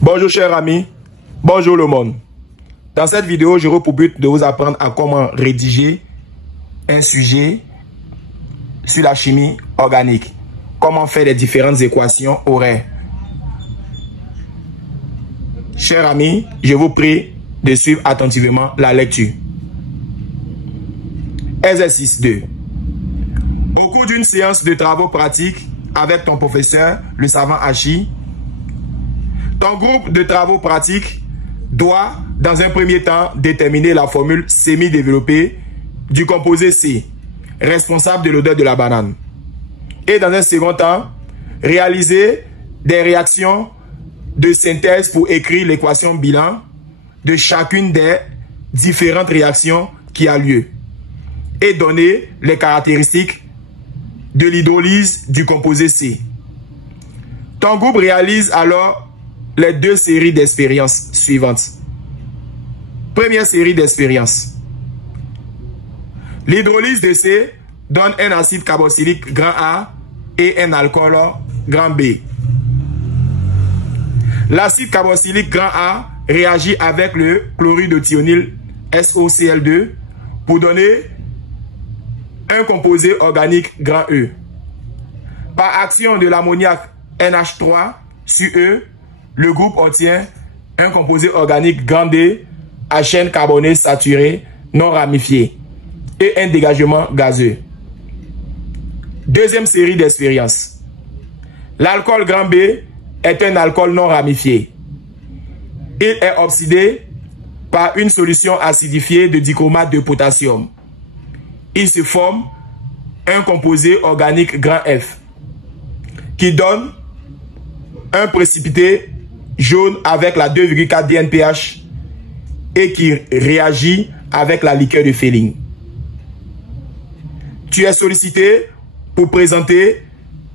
Bonjour chers amis, bonjour le monde. Dans cette vidéo, j'aurai pour but de vous apprendre à comment rédiger un sujet sur la chimie organique. Comment faire les différentes équations horaires. Chers amis, je vous prie de suivre attentivement la lecture. Exercice 2. Au cours d'une séance de travaux pratiques avec ton professeur, le savant Hachi, ton groupe de travaux pratiques doit, dans un premier temps, déterminer la formule semi-développée du composé C, responsable de l'odeur de la banane. Et dans un second temps, réaliser des réactions de synthèse pour écrire l'équation bilan de chacune des différentes réactions qui a lieu et donner les caractéristiques de l'hydrolyse du composé C. Ton groupe réalise alors les deux séries d'expériences suivantes. Première série d'expériences. L'hydrolyse de C donne un acide carboxylique grand A et un alcool grand B. L'acide carboxylique grand A réagit avec le chlorure de thionyle SOCl2 pour donner un composé organique grand E. Par action de l'ammoniac NH3 sur E, le groupe obtient un composé organique grand D à chaîne carbonée saturée non ramifiée et un dégagement gazeux. Deuxième série d'expériences. L'alcool grand B est un alcool non ramifié. Il est oxydé par une solution acidifiée de dichromate de potassium. Il se forme un composé organique grand F qui donne un précipité jaune avec la 2,4 DNPH et qui réagit avec la liqueur de Fehling. Tu es sollicité pour présenter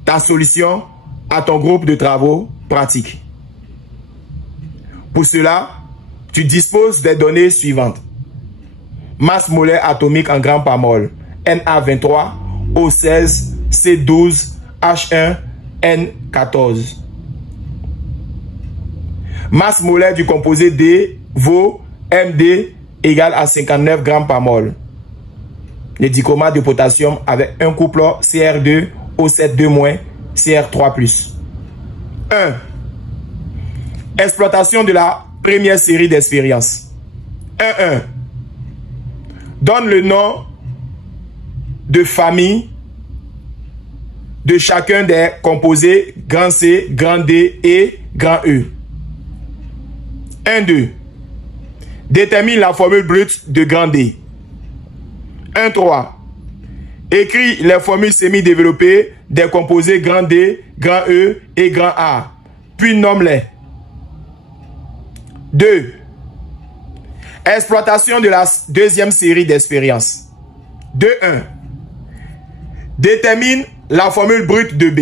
ta solution à ton groupe de travaux pratiques. Pour cela, tu disposes des données suivantes. Masse molaire atomique en grammes par mol, Na23, O16, C12, H1, N14. Masse molaire du composé D vaut MD égale à 59 grammes par mol. Le dichromate de potassium avec un couple CR2, O7 CR3+. 1. Exploitation de la première série d'expériences. 1.1. Donne le nom de famille de chacun des composés grand C, grand D et grand E. 1.2. Détermine la formule brute de grand D. 1.3. Écris les formules semi-développées des composés grand D, grand E et grand A, puis nomme-les. 2. Exploitation de la deuxième série d'expériences. 2.1. Détermine la formule brute de B.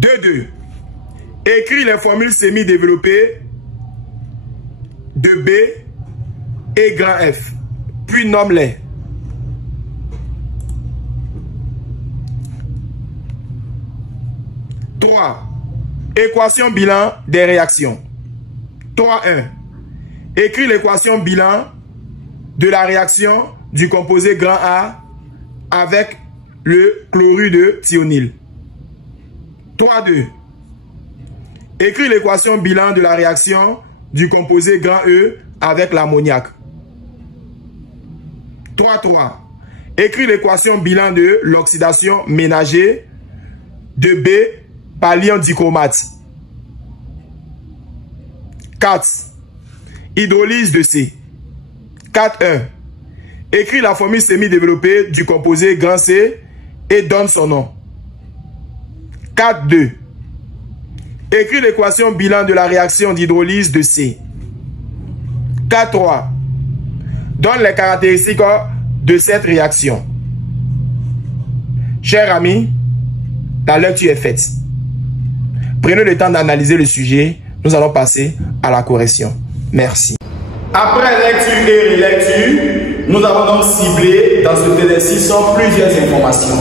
2.2. Écris les formules semi-développées de B et grand F, puis nomme-les. 3. Équation bilan des réactions. 3.1. Écris l'équation bilan de la réaction du composé grand A avec le chlorure de thionyle. 3.2. Écris l'équation bilan de la réaction du composé grand E avec l'ammoniac. 3.3. Écris l'équation bilan de l'oxydation ménagée de B par l'ion dichromate. 4. Hydrolyse de C. 4.1. Écris la formule semi-développée du composé grand C et donne son nom. 4.2. Écris l'équation bilan de la réaction d'hydrolyse de C. 4.3. Donne les caractéristiques de cette réaction. Chers amis, la lecture est faite. Prenez le temps d'analyser le sujet. Nous allons passer à la correction. Merci. Après lecture et relecture, nous avons donc ciblé dans cet exercice plusieurs informations.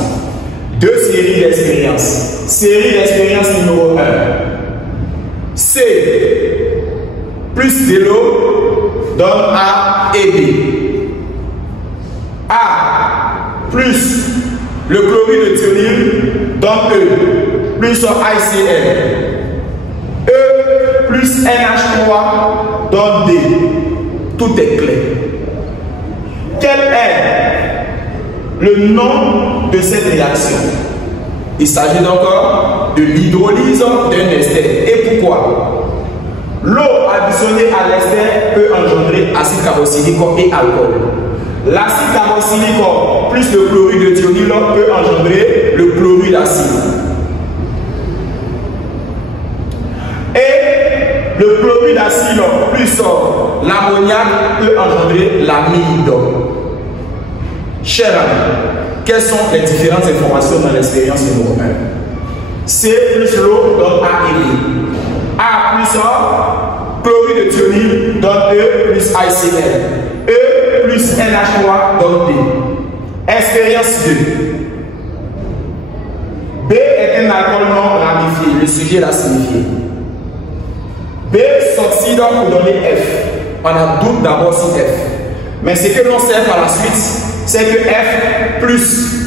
deux séries d'expériences. Série d'expérience numéro 1. C plus de l'eau donne A et B. A plus le chlorure de thionyle donne E plus ACl. E plus NH3 donne D. Tout est clair. Quel est le nom de cette réaction? Il s'agit encore de l'hydrolyse d'un ester. Et pourquoi? L'eau additionnée à l'ester peut engendrer acide carboxylique et alcool. L'acide carboxylique plus le chlorure de thionyle peut engendrer le chlorure d'acide. Et le chlorure d'acide plus l'ammoniac peut engendrer l'amide. Chers amis, quelles sont les différentes informations dans l'expérience numéro 1? C plus l'eau donne A et B. A plus chlorure de thionyle donne E plus ACl. E plus NH3 donne D. Expérience 2. B est un alcool non ramifié. Le sujet l'a signifié. B s'oxyde pour donner F. On a doute d'abord sur F. Mais ce que l'on sait par la suite, c'est que F plus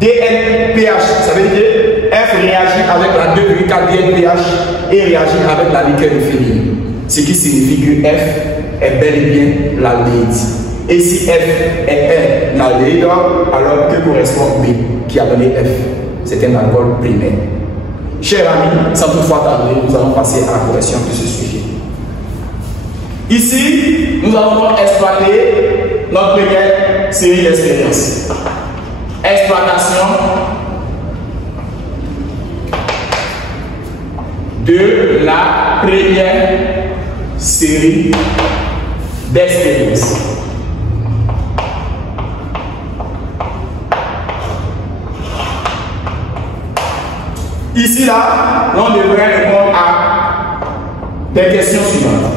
DNPH, ça veut dire F réagit avec la 2,4 DNPH et réagit avec la liqueur de phényl. Ce qui signifie que F est bel et bien l'aldéhyde. Et si F est un aldéhyde, alors que correspond B qui a donné F? C'est un alcool primaire. Chers amis, sans toutefois tarder, nous allons passer à la correction de ce sujet. Ici, nous allons exploiter notre première série d'expériences. Exploitation de la première série d'expériences. Ici, là, on devrait répondre à des questions suivantes.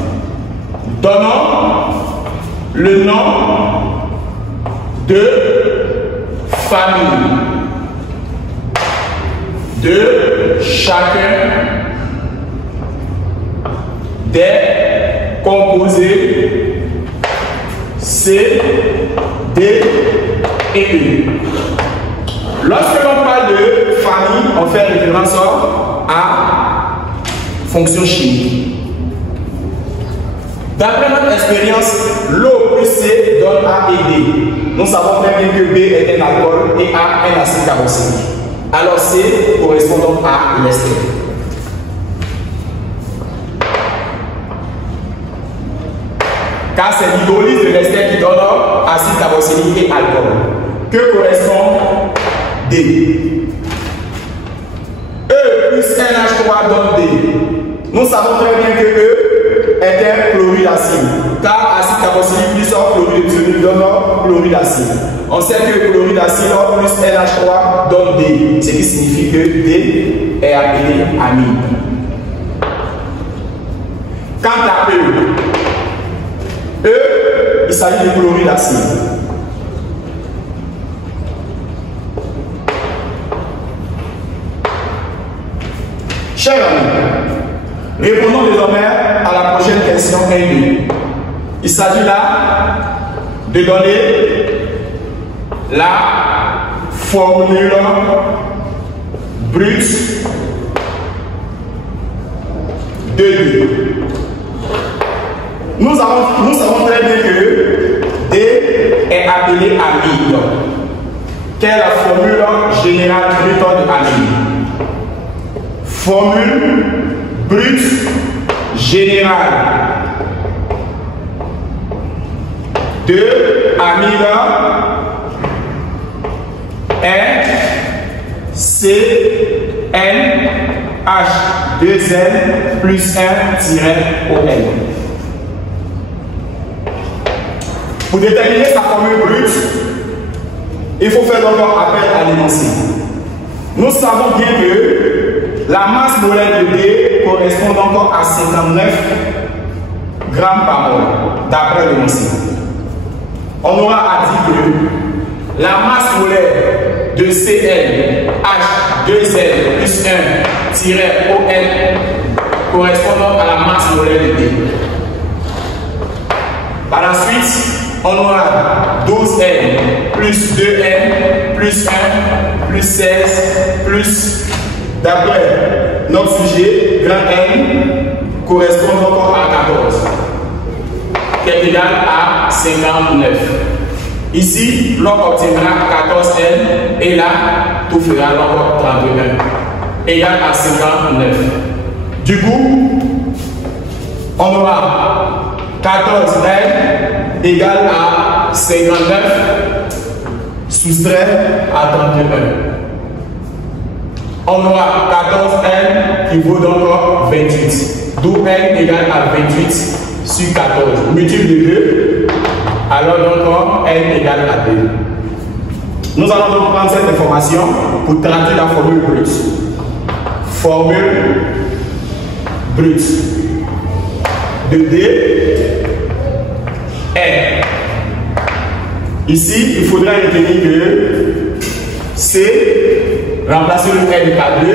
Donnons le nom de famille de chacun des composés C, D et E. Lorsque l'on parle de famille, on fait référence à fonction chimique. D'après notre expérience, l'eau plus C donne A et D. Nous savons très bien que B est un alcool et A un acide carboxylique. Alors C correspond donc à l'ester. Car c'est l'hydrolyse de l'ester qui donne acide carboxylique et alcool. Que correspond D? E plus NH3 donne D. Nous savons très bien que E est un chlorure d'acide. Car acide carboxylique plus chlorure de thionyle donne chlorure d'acide. On sait que le chlorure d'acide plus NH3 donne D. Ce qui signifie que D est appelé amide. Quant à E, il s'agit de chlorure d'acide. Chers amis, répondons désormais à la prochaine question 1-2. Il s'agit là de donner la formule brute de D. Nous savons très bien que D est appelé amide. Quelle est la formule générale brute de amide? Formule brute générale de amide est CnH2n plus 1-ON. Pour déterminer sa formule brute, il faut faire d'abord appel à l'énoncé. Nous savons bien que la masse molaire de D correspond encore à 59 grammes par mol, d'après l'énoncé. On aura à dire que la masse molaire de Cl H 2L plus 1-OL correspondant à la masse molaire de D. Par la suite, on aura 12N plus 2N plus 1 plus 16 plus, d'après notre sujet, grand N correspond encore à 14, qui est égal à 59. Ici, l'on obtiendra 14N et là, tout fera l'encore 31, égal à 59. Du coup, on aura 14N égale à 59 soustrait à 31. On aura 14N qui vaut donc 28. D'où N égale à 28 sur 14. Multiple de 2. Alors donc N égale à 2. Nous allons donc prendre cette information pour traduire la formule brute. Formule brute de D est. Ici, il faudra retenir que C, remplacer le N par 2,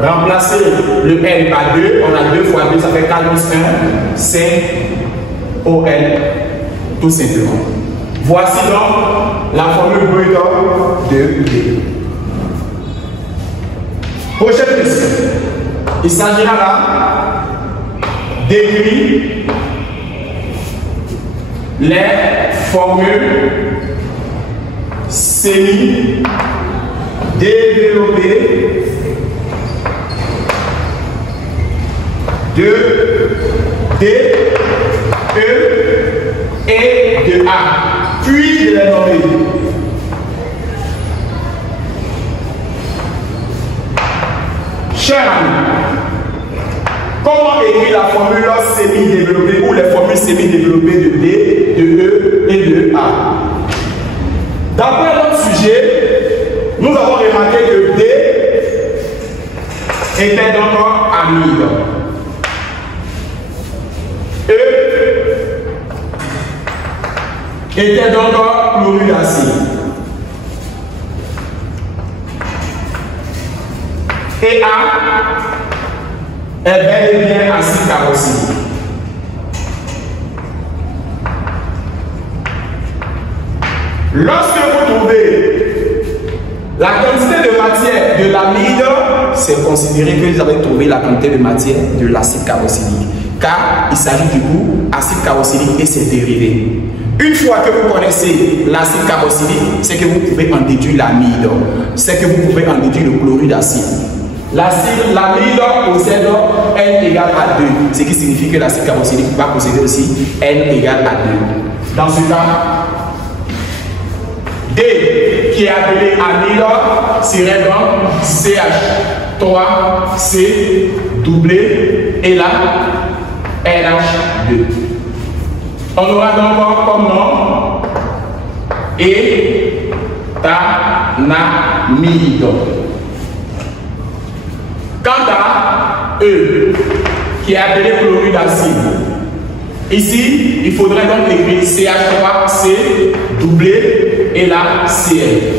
remplacer le N par 2, on a 2 fois 2, ça fait 4 plus 1, 5 OL, tout simplement. Voici donc la formule brute de D. Prochaine question. Il s'agira là d'écrire les formules semi-développées de D, E et de A, puis de les nommer. Chers amis, comment écrire la formule semi-développée ou les formules semi-développées de D, de E et de A? D'après notre sujet, nous avons remarqué que D était donc amide. E était donc chlorure d'acide. Et A est bel et bien acide carboxylique. Lorsque vous trouvez la quantité de matière de l'amide, c'est considéré que vous avez trouvé la quantité de matière de l'acide carboxylique, car il s'agit du coup acide carboxylique et ses dérivés. Une fois que vous connaissez l'acide carboxylique, c'est que vous pouvez en déduire l'amide, c'est que vous pouvez en déduire le chlorure d'acide. L'amide possède N égale à 2, ce qui signifie que l'acide carboxylique va posséder aussi N égale à 2. Dans ce cas, D qui est appelé amide serait donc CH3C doublé et là NH2. On aura donc comme nom éthanamide. Quant à E, qui est appelé chlorure d'acide, ici, il faudrait donc écrire CH3C doublé et là Cl.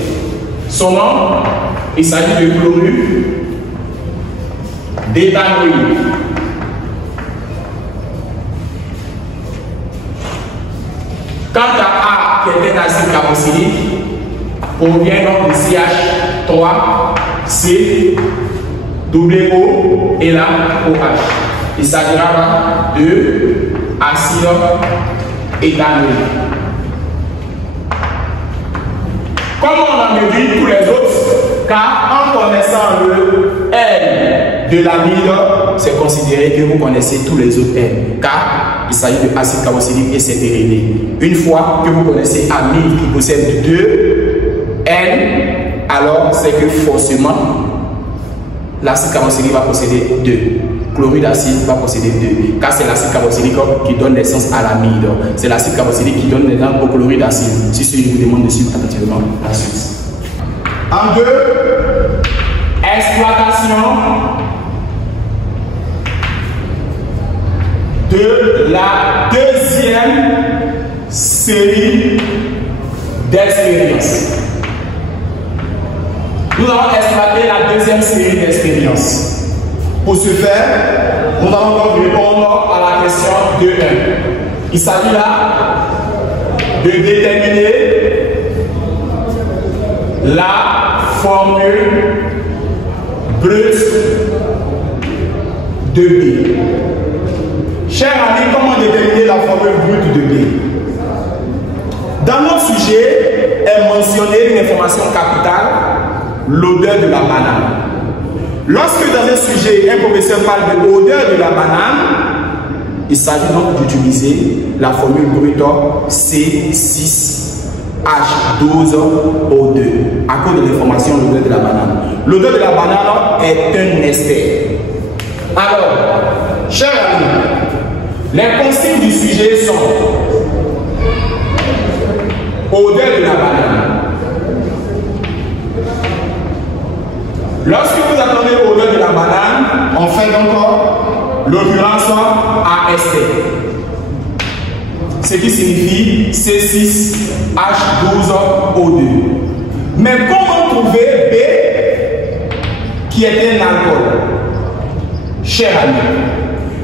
Son nom, il s'agit de chlorure d'éthanoïde. Quant à A, qui est un acide carboxylique, provient donc de CH3C double O et là OH. Il s'agira de acide éthanoïque. Comme on a médit tous les autres, car en connaissant le N de l'amide, c'est considéré que vous connaissez tous les autres N, car il s'agit de acide carboxylique et ses dérivés. Une fois que vous connaissez amide qui possède 2 N, alors c'est que forcément l'acide carboxylique va posséder 2. Chlorure d'acide va posséder 2. Car c'est l'acide carboxylique qui donne naissance à l'amide. C'est l'acide carboxylique qui donne naissance au chlorure d'acide. Si celui vous demande de suivre attentivement la suite. En 2, exploitation de la deuxième série d'expériences. allons exploiter la deuxième série d'expériences. Pour ce faire, nous allons donc répondre à la question 2.1. Il s'agit là de déterminer la formule brute de B. Chers amis, comment déterminer la formule brute de B? Dans notre sujet est mentionnée une information capitale, l'odeur de la banane. Lorsque dans un sujet, un professeur parle de l'odeur de la banane, il s'agit donc d'utiliser la formule brute C6H12O2 à cause de l'information l'odeur de la banane. L'odeur de la banane est un ester. Alors, chers amis, les consignes du sujet sont odeur de la banane. Lorsque vous attendez l'odeur de la banane, on fait encore l'occurrence à ester. Ce qui signifie C6H12O2. Mais comment trouver B qui est un alcool? Cher ami,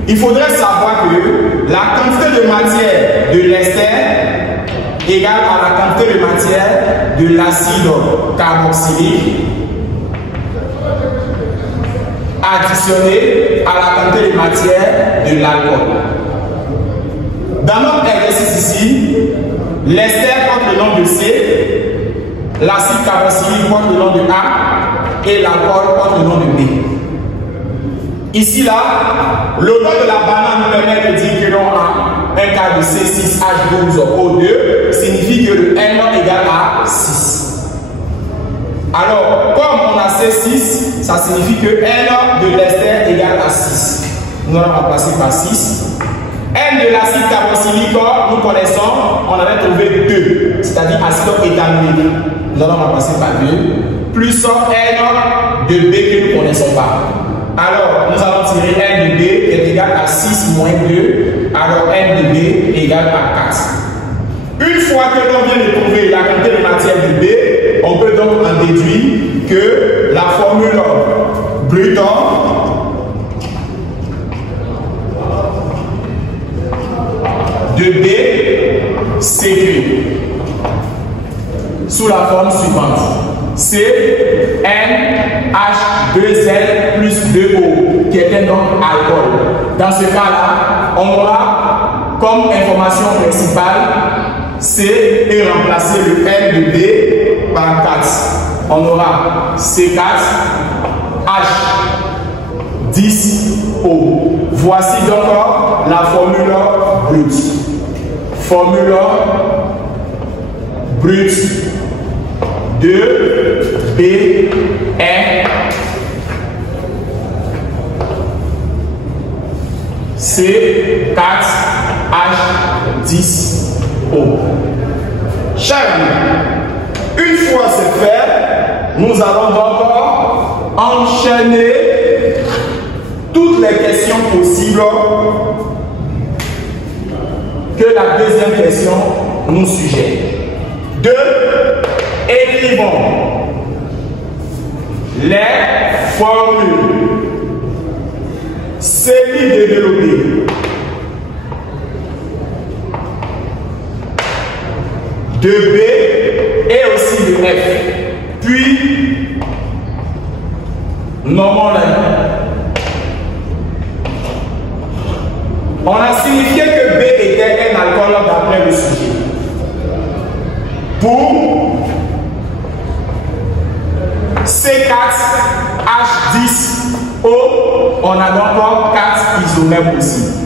il faudrait savoir que la quantité de matière de l'ester égale à la quantité de matière de l'acide carboxylique additionné à la quantité de matière de l'alcool. Dans notre exercice ici, l'ester porte le nom de C, l'acide carboxylique porte le nom de A et l'alcool porte le nom de B. Ici là, l'odeur de la banane nous permet de dire que l'on a un cas de C6H12O2 signifie que le N égale à 6. Alors, comme on a C6, ça signifie que N de l'ester égale à 6. Nous allons remplacer par 6. N de l'acide carboxylique, nous connaissons, on avait trouvé 2, c'est-à-dire acide éthanolique. Nous allons remplacer par 2, plus N de B que nous ne connaissons pas. Alors, nous allons tirer N de B qui est égal à 6 moins 2, alors N de B égale à 4. Une fois que l'on vient de trouver la quantité de matière de B, on peut donc en déduire que la formule brute de B s'écrit sous la forme suivante. C N H 2L plus 2O qui est un donc alcool. Dans ce cas-là, on aura comme information principale C et remplacer le N de B par 4. On aura C4 H 10O. Voici donc la formule brute. Formule brute de B est C4H10O. Chers amis, une fois c'est fait, nous allons donc enchaîner toutes les questions possibles que la deuxième question nous suggère. 2. Écrivons les formules semi-développées de B et aussi de F. Puis, nommons-les. On a signifié que B était un alcool d'après le sujet. Pour C4H10O, on a donc 4 isomères possibles.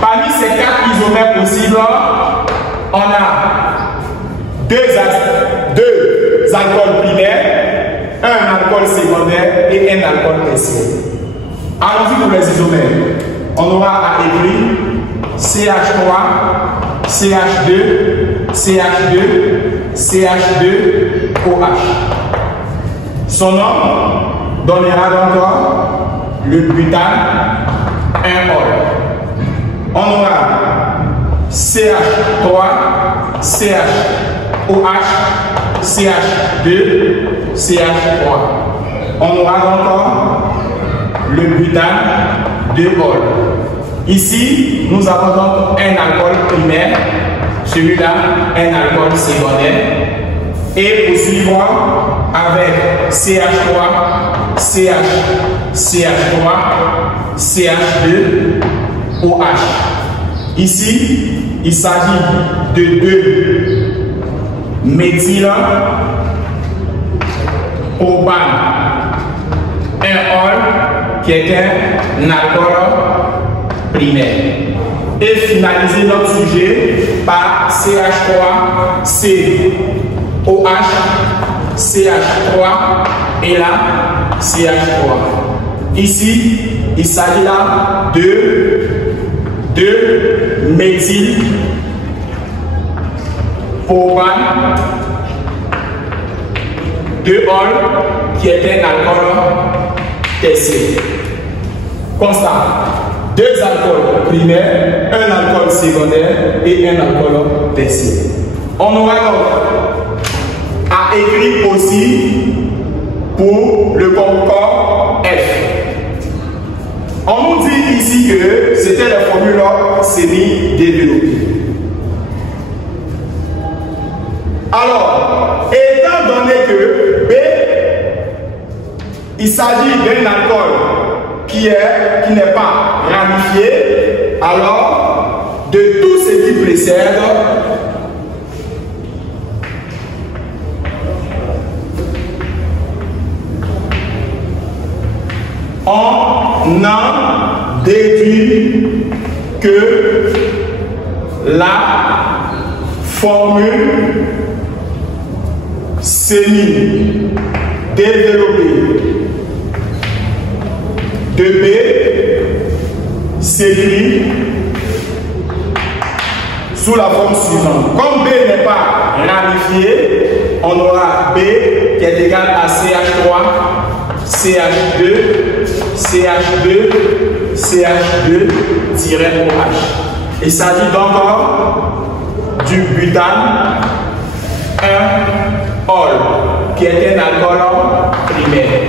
Parmi ces 4 isomères possibles, on a deux alcools primaires, un alcool secondaire et un alcool tertiaire. Allons-y pour les isomères. On aura à écrire CH3, CH2, CH2, CH2, OH. Son nom donnera donc le butane 1-ol. On aura CH3, CH, OH, CH2, CH3. On aura encore le butane de ol. Ici, nous avons donc un alcool primaire, celui-là, un alcool secondaire. Et poursuivons avec CH3, CH, CH3, CH2, OH. Ici, il s'agit de 2 méthylpropane, un ol qui est un alcool primaire. Et finaliser notre sujet par CH3, C, OH, CH3 et là, CH3. Ici, il s'agit là de 2 méthylpropane, de ol qui est un alcool tertiaire. Constat. 2 alcools primaires, un alcool secondaire et un alcool tertiaire. On aura donc à écrire aussi pour le concorde F. On nous dit ici que c'était la formule semi-développée. Alors, étant donné que B, il s'agit d'un alcool qui n'est pas ramifié, alors de tout ce qui précède, on en déduit que la formule semi-développée de B s'écrit sous la forme suivante. Comme B n'est pas ramifié, on aura B qui est égal à CH3, CH2, CH2, CH2-OH. Il s'agit donc du butane 1-ol, qui est un alcool primaire.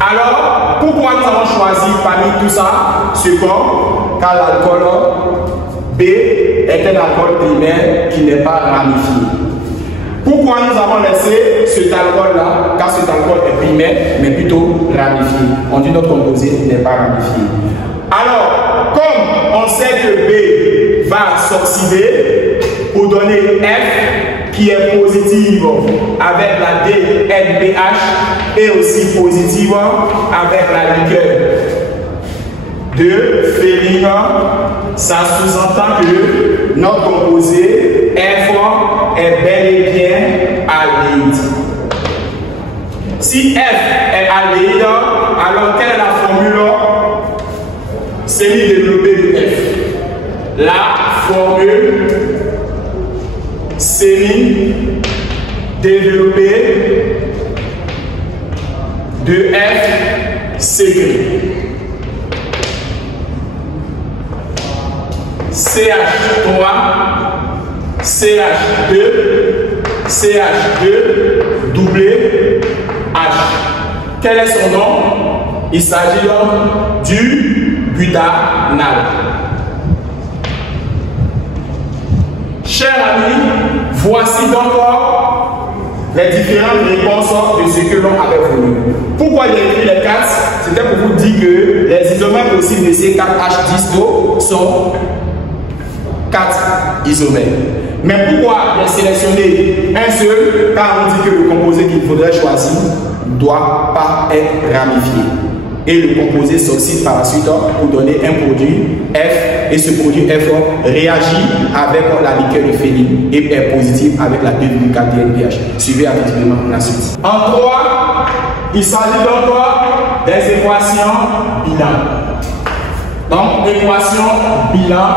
Alors, pourquoi nous avons choisi parmi tout ça ce corps? Car l'alcool B est un alcool primaire qui n'est pas ramifié. Pourquoi nous avons laissé cet alcool-là? Car cet alcool est primaire, mais plutôt ramifié. On dit notre composé n'est pas ramifié. Alors, comme on sait que B va s'oxyder pour donner F qui est positive avec la DNPH et aussi positive avec la liqueur de féline, ça sous-entend que notre composé F est bel et bien aldéhyde. Si F est aldéhyde, alors quelle est la formule semi-développée de F? La formule semi-développée de F s'écrit CH3, CH2, CH2, doublé H. Quel est son nom? Il s'agit donc du butanal. Chers amis, voici donc les différentes réponses de ce que l'on avait voulu. Pourquoi il y a écrit les 4? C'était pour vous dire que les isomères possibles de ces 4H10O sont 4 isomères. Mais pourquoi j'ai sélectionné un seul? Car on dit que le composé qu'il faudrait choisir ne doit pas être ramifié. Et le composé s'oxyde par la suite pour donner un produit F. Et ce produit F réagit avec la liqueur de féline et est positif avec la 2,4 DNPH. Suivez attentivement la suite. En 3, il s'agit donc des équations bilan. Donc, équation bilan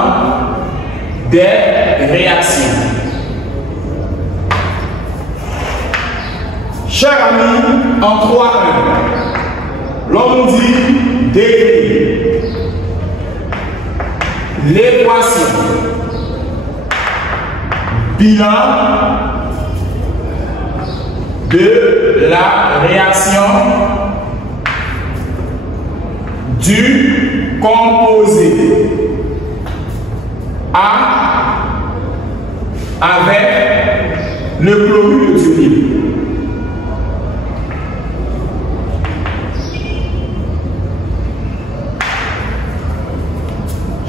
des réactions. Chers amis, en 3.1, l'on nous dit d'écrire l'équation bilan de la réaction du composé A avec le chlorure d'iode.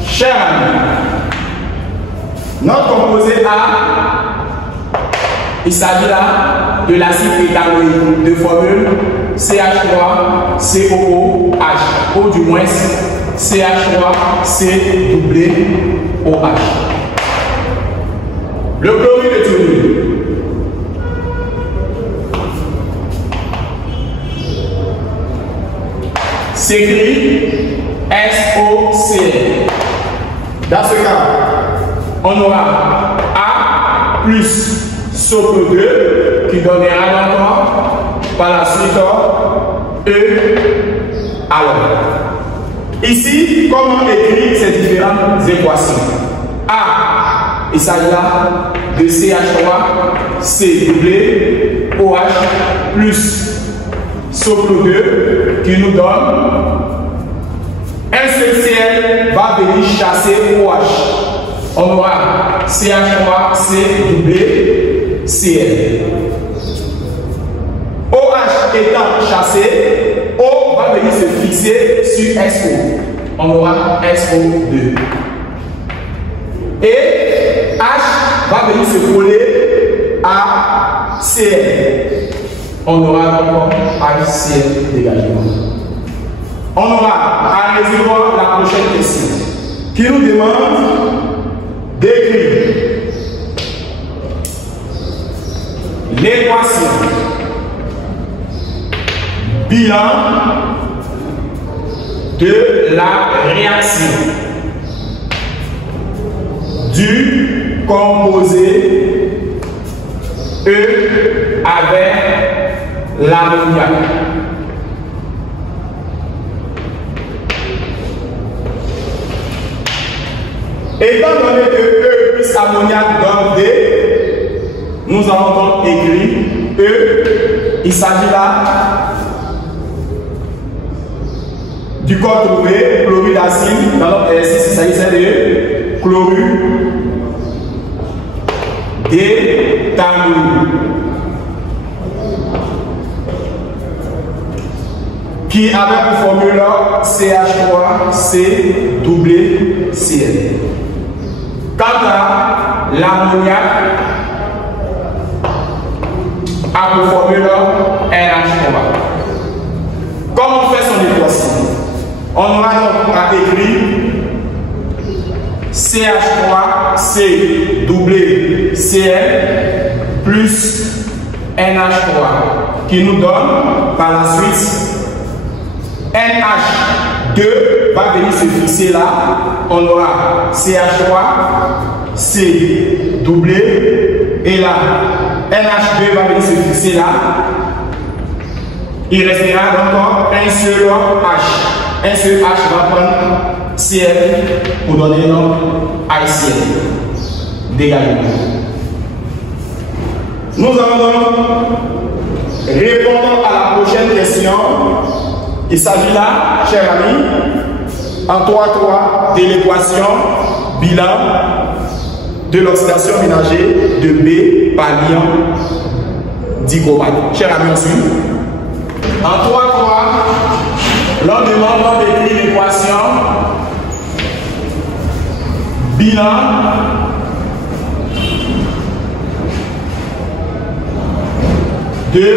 Chers amis, notre composé A, il s'agit là de l'acide éthanoïque de formule CH3COOH, ou du moins CH3COOH. Le chlorure de toluène s'écrit SOCl. Dans ce cas, on aura A plus SO2 qui donnera encore par la suite E. Alors, ici, comment écrire ces différentes équations? A, il s'agit là de CH3COOH plus SO2 qui nous donne un seul Cl va venir chasser OH. On aura CH3CCl. OH étant chassé, O va venir se fixer sur SO. On aura SO2. Et H va venir se coller à Cl. On aura encore HCl dégagement. On aura à résoudre la prochaine question qui nous demande d'écrire l'équation bilan de la réaction du composé E avec l'ammoniac. Étant donné que E plus ammoniac donne D, nous allons donc écrire E. Il s'agit là du corps trouvé, chlorure d'acide. Dans notre exercice, il s'agissait de chlorure d'éthanol, qui avait pour formule CH3CCl. Quant à l'ammoniac, a pour formule NH3. Comment on fait son équation? On aura donc à écrire CH3CCl plus NH3 qui nous donne par la suite NH2 va venir se fixer là. On aura CH3 C doublé et là NH2 va venir se fixer là. Il restera encore un seul H. Un seul H va prendre Cl pour donner notre HCl. Dégagement. Nous allons donc répondre à la prochaine question. Il s'agit là, chers amis, en 3.3 de l'équation bilan de l'oxydation ménagère de B par l'ion dichromate. Chers amis, on suit. En 3.3, l'on demande d'écrire l'équation bilan de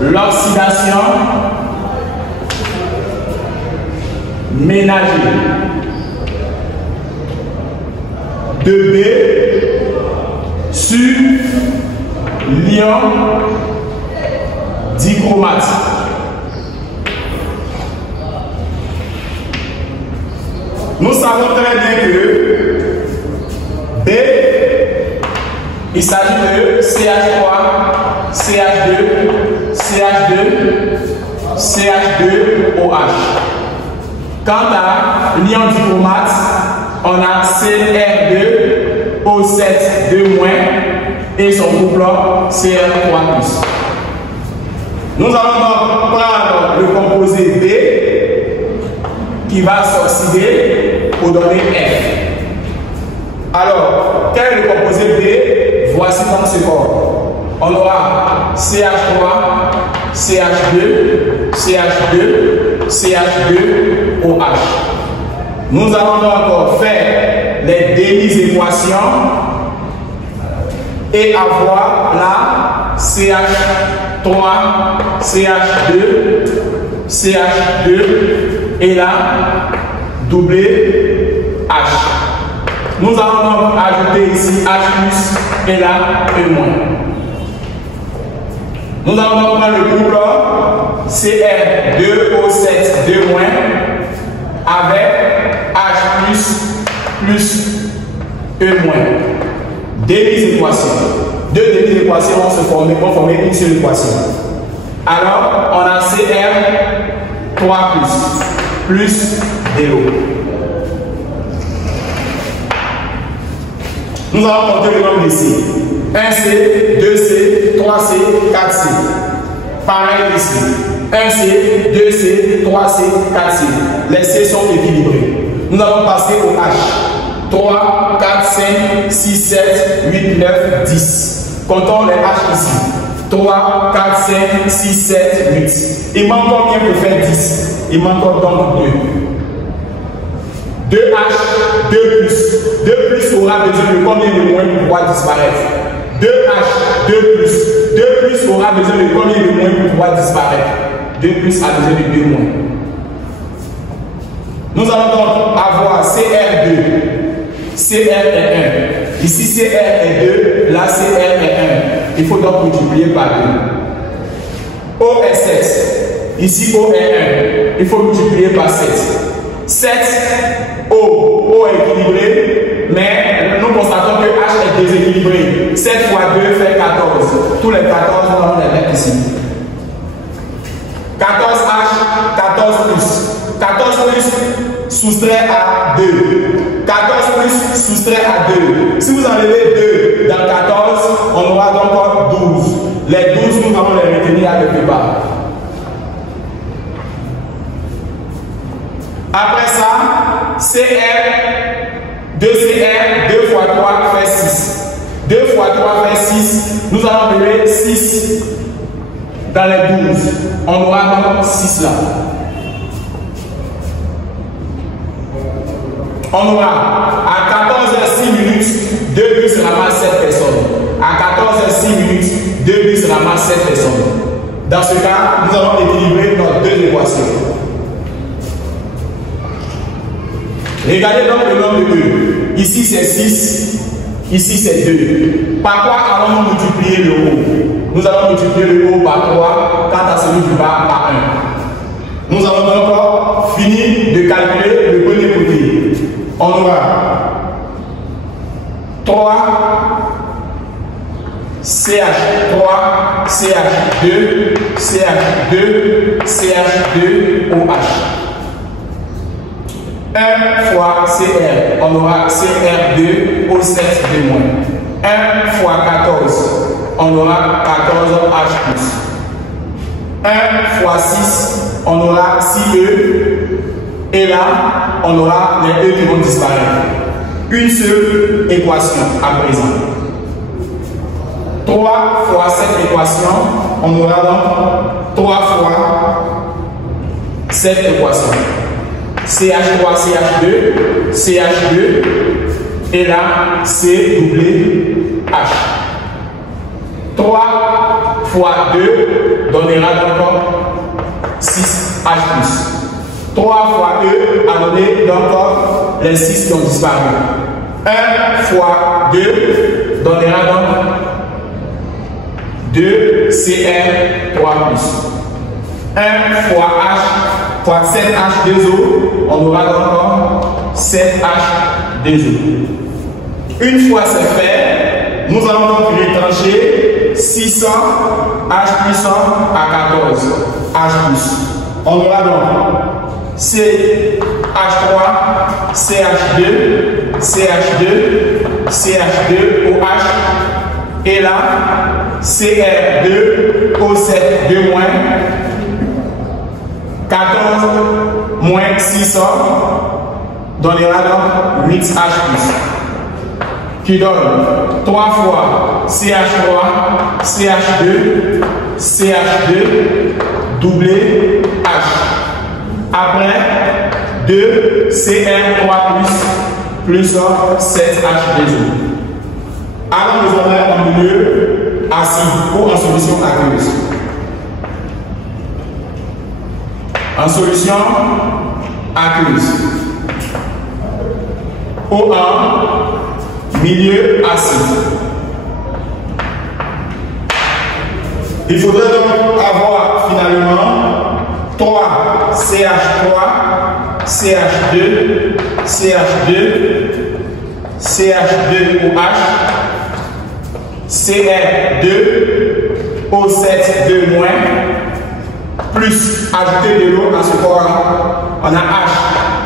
l'oxydation ménagère de B sur l'ion dichromate. Nous savons très bien que B, il s'agit de CH3, CH2, CH2, CH2OH. Quant à l'ion dichromate, on a CR2O7 2- et son couple CR3+. Nous allons donc prendre le composé B qui va s'oxyder pour donner F. Alors, quel est le composé B? Voici donc ce corps. On aura CH3, CH2, CH2, CH2, OH. Nous allons donc faire les demi-équations et avoir là CH3, CH2, CH2 et là doublé H. Nous allons donc ajouter ici H+ et là E-. Nous allons donc prendre le couple Cr2O7 2- avec H+ plus E-. Demi-équation. Deux demi-équations vont former une seule équation. Alors, on a Cr3 plus DO. Nous allons compter le nombre de C. 1C, 2C, 3C, 4C. Pareil ici. 1C, 2C, 3C, 4C. Les C sont équilibrés. Nous allons passer au H. 3, 4, 5, 6, 7, 8, 9, 10. Comptons les H ici. 3, 4, 5, 6, 7, 8. Il manque combien pour faire 10? Il manque donc 2. 2H, 2+. 2+ aura besoin de combien de moins pour pouvoir disparaître? 2H, 2+. 2+ aura besoin de combien de moins pour pouvoir disparaître? 2+ a besoin de 2 moins. Nous allons donc avoir CR2. CR est 1. Ici, CR est 2. Là, CR est 1. Il faut donc multiplier par 2. O est 7. Ici, O est 1. Il faut multiplier par 7. 7, O est équilibré, mais nous constatons que H est déséquilibré. 7 fois 2 fait 14. Tous les 14, nous allons les mettre ici. 14H, 14 plus. 14 plus soustrait à 2. 14 plus soustrait à 2. Si vous enlevez 2 dans 14, on aura donc 12. Les 12, nous allons les retenir à quelque part. Après ça, CR, 2CR, 2 fois 3 fait 6. 2 fois 3 fait 6. Nous allons lever 6 dans les 12. On aura donc 6 là. On aura à 14h06, 2 bus ramassent 7 personnes. À 14h06, 2 bus ramassent 7 personnes. Dans ce cas, nous allons équilibrer nos deux équations. Regardez donc le nombre de 2. Ici c'est 6, ici c'est 2. Par quoi allons-nous multiplier le haut? Nous allons multiplier le haut par 3, quant à celui du bas par 1. Nous allons donc finir de calculer le premier côté. On aura 3 CH3, CH2, CH2, CH2, OH. 1 fois CR, on aura CR2 au 7 de moins. 1 fois 14, on aura 14H+. 1 fois 6, on aura 6E. Et là, on aura les E qui vont disparaître. Une seule équation à présent. 3 fois cette équation, on aura donc 3 fois cette équation. CH3, CH2, CH2, et là, C doublé H. 3 fois 2 donnera donc 6H+. 3 fois E a donné donc les 6 qui ont disparu. 1 fois 2 donnera donc 2 CR3+. 1 fois H fois 7H2O, on aura donc 7H2O. Une fois c'est fait, nous allons donc retrancher 600 H puissant à 14 H+. On aura donc CH3, CH2, CH2, CH2, OH Et là, CR2O7 2 14 moins 600 donnera donc 8H+, qui donne 3 fois CH3, CH2, CH2, doublé H. Après, 2 CR3 plus 7H2O. Alors nous avons en milieu acide ou en solution aqueuse. En solution aqueuse. O1, milieu acide. Il faudrait donc avoir finalement 3 CH3, CH2, CH2, CH2OH, CR2, O7 2-, plus ajouter de l'eau à ce corps. On a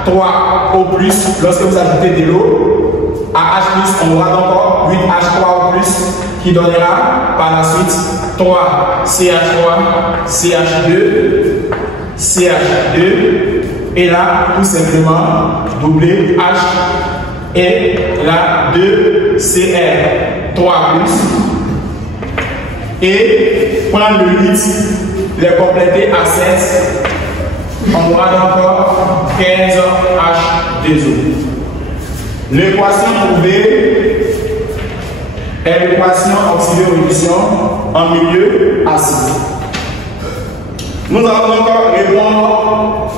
H3O+, lorsque vous ajoutez de l'eau, à H+, on aura donc 8H3O+, qui donnera par la suite 3 CH3, CH2, CH2, et là, tout simplement, doubler H, et là, 2 CR3+, et prendre le 8, les compléter à 7, on aura donc 15H2O. L'équation trouvée est l'équation oxydation-réduction en milieu acide. Nous allons encore répondre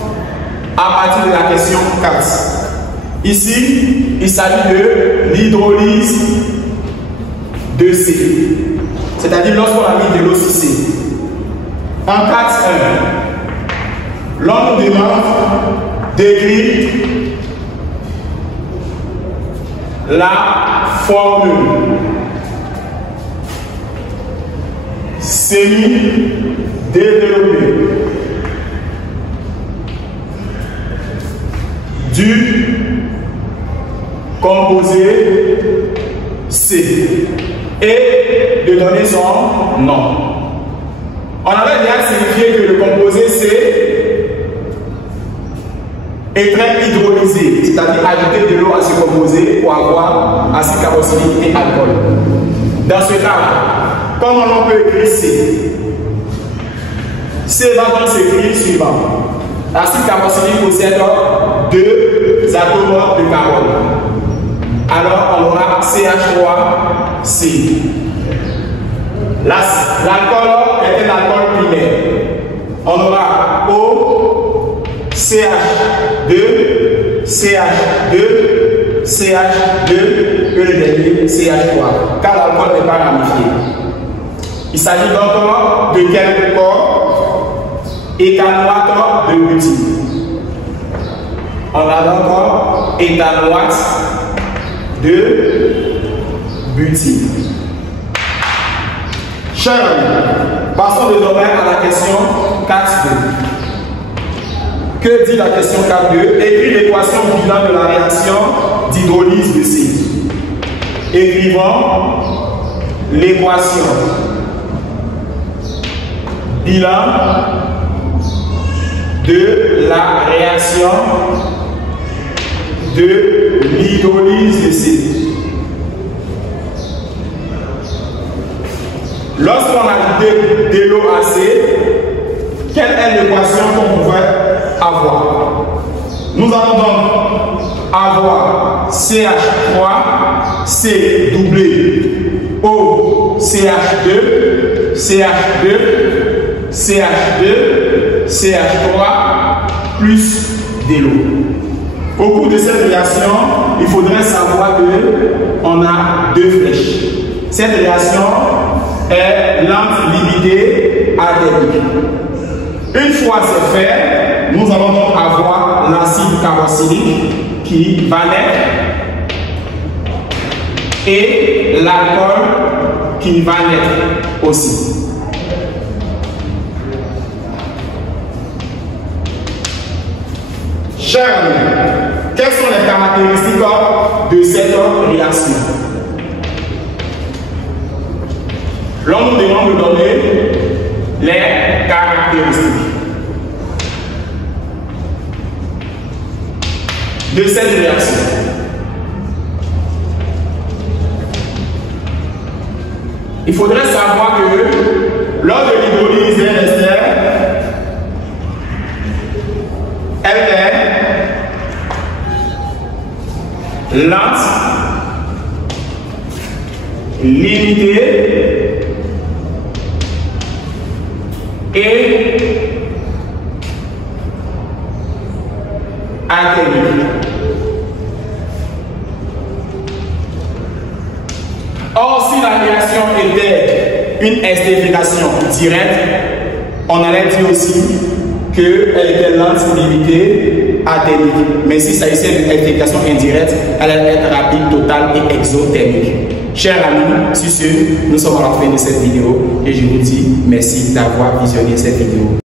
à partir de la question 4. Ici, il s'agit de l'hydrolyse de C. C'est-à-dire lorsqu'on a mis de l'eau sur C. En 4.1, l'on nous demande d'écrire la formule semi-développée du composé C et de donner son nom. On avait déjà signifié que le composé C est très hydrolysé, c'est-à-dire ajouter de l'eau à ce composé pour avoir acide carboxylique et alcool. Dans ce cas, comment on peut écrire C? C va donc s'écrire suivant. L'acide carboxylique possède 2 atomes de carbone. Alors on aura CH3C. L'alcool est un alcool primaire. On aura O, CH2, CH2, CH2 et le dernier CH3, car l'alcool n'est pas ramifié. Il s'agit donc de quel corps? Éthanoate de butyle. On a donc éthanoate de butyle. Chers amis, passons désormais à la question 4.2. Que dit la question 4.2? Écris l'équation bilan de la réaction d'hydrolyse de C. Écrivons l'équation bilan de la réaction de l'hydrolyse de C. Lorsqu'on ajoute de l'eau à C, quelle est l'équation qu'on pouvait avoir? Nous allons donc avoir CH3C doublé O CH2 CH2 CH2 CH3 plus de l'eau. Au cours de cette réaction, il faudrait savoir qu'on a 2 flèches. Cette réaction est l'anti-lividé adérique. Une fois c'est fait, nous allons donc avoir l'acide carboxylique qui va naître et l'alcool qui va naître aussi. Chers amis, quelles sont les caractéristiques de cette réaction? L'on nous demande de donner les caractéristiques de cette réaction. Il faudrait savoir que lors de l'hydrolyse d'un ester, elle est lente, limitée et atténuée. Or, si la réaction était une estérification directe, on allait dire aussi qu'elle était lente, limitée, atténuée. Mais si ça s'agissait d'une estérification indirecte, elle allait être rapide, totale et exothermique. Chers amis, sur ce, nous sommes à la fin de cette vidéo et je vous dis merci d'avoir visionné cette vidéo.